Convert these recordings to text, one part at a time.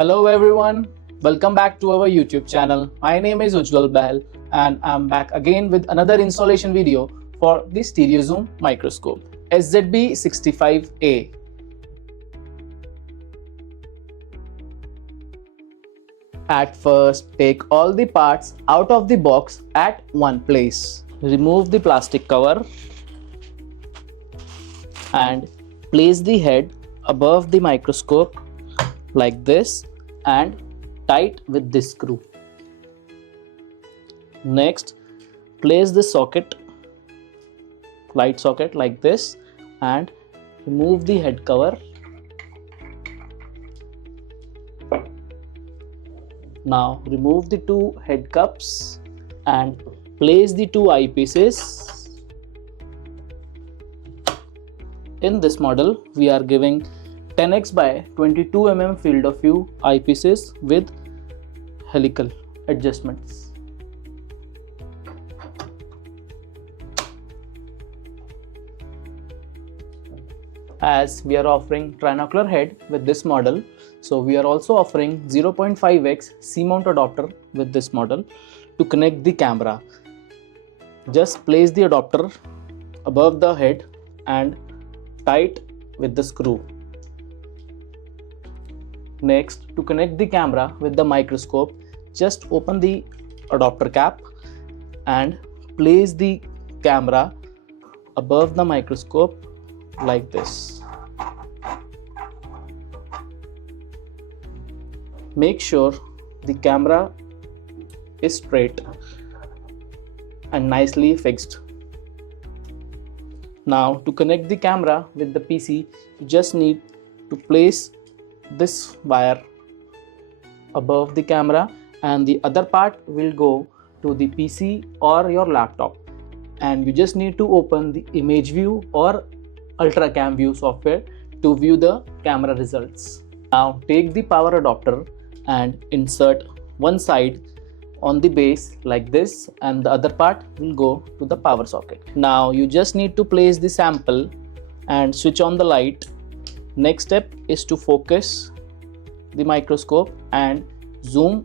Hello everyone, welcome back to our YouTube channel. My name is Ujjwal Bahl and I'm back again with another installation video for the Stereo Zoom Microscope SZB-65A. At first, take all the parts out of the box at one place. Remove the plastic cover and place the head above the microscope like this and tight with this screw. Next, place the socket, light socket like this, and remove the head cover. Now remove the two head cups and place the two eyepieces. In this model, we are giving 10x by 22 mm field of view eyepieces with helical adjustments. As we are offering Trinocular head with this model, so we are also offering 0.5x C-mount adapter with this model to connect the camera. Just place the adapter above the head and tight with the screw. Next, to connect the camera with the microscope, just open the adapter cap and place the camera above the microscope like this. Make sure the camera is straight and nicely fixed. Now, to connect the camera with the PC, you just need to place this wire above the camera and the other part will go to the PC or your laptop, and you just need to open the image view or ultra cam view software to view the camera results. Now take the power adapter and insert one side on the base like this and the other part will go to the power socket. Now you just need to place the sample and switch on the light. Next step is to focus the microscope and zoom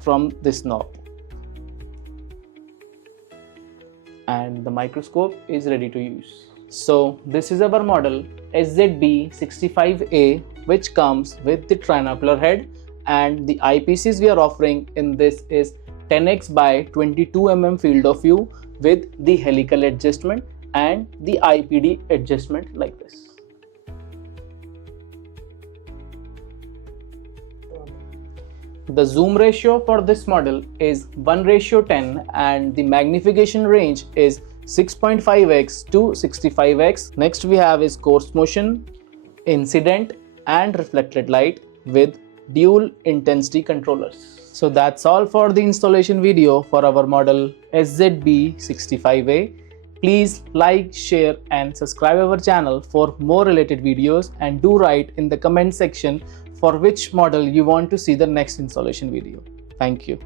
from this knob, and the microscope is ready to use. So this is our model SZB-65A, which comes with the Trinocular head, and the eyepieces we are offering in this is 10x by 22 mm field of view with the helical adjustment and the IPD adjustment like this. The zoom ratio for this model is 1:10 and the magnification range is 6.5x to 65x. Next we have is coarse motion, incident and reflected light with dual intensity controllers. So that's all for the installation video for our model SZB-65A. Please like, share and subscribe our channel for more related videos, and do write in the comment section for which model you want to see the next installation video. Thank you.